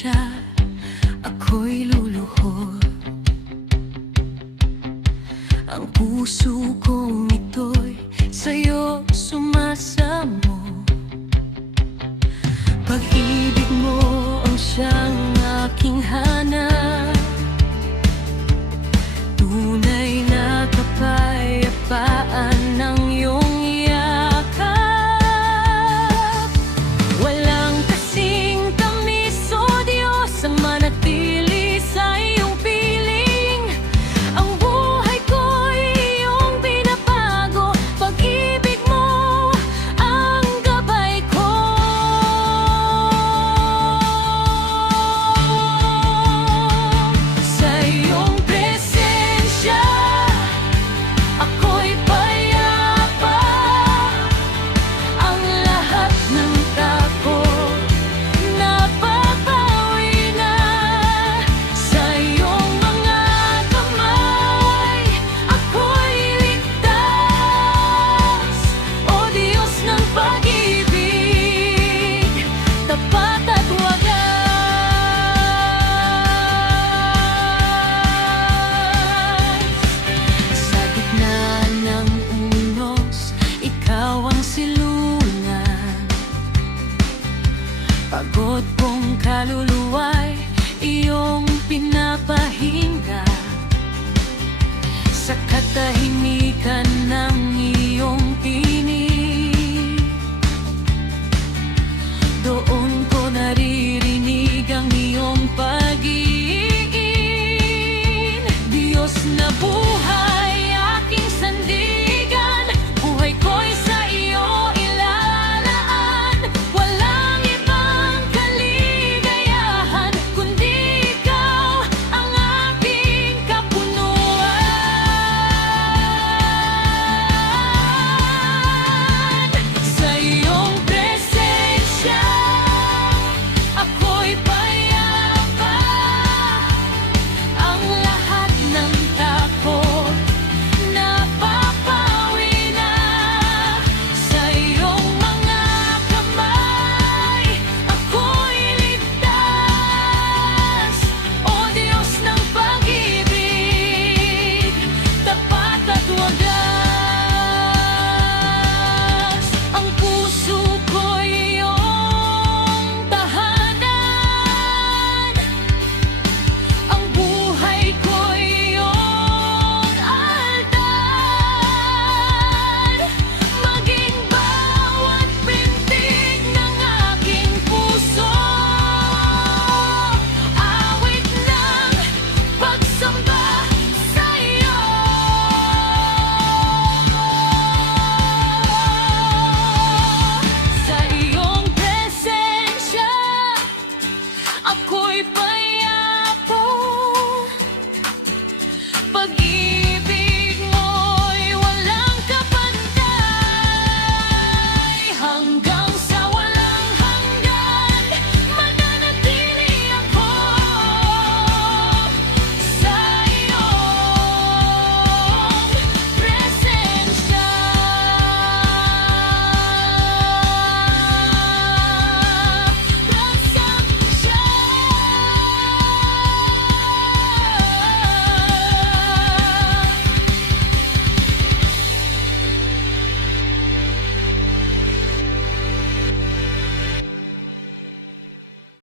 siya Ako'y luluho Ang puso kong ito'y Pagod kong kaluluwa'y iyong pinapahinga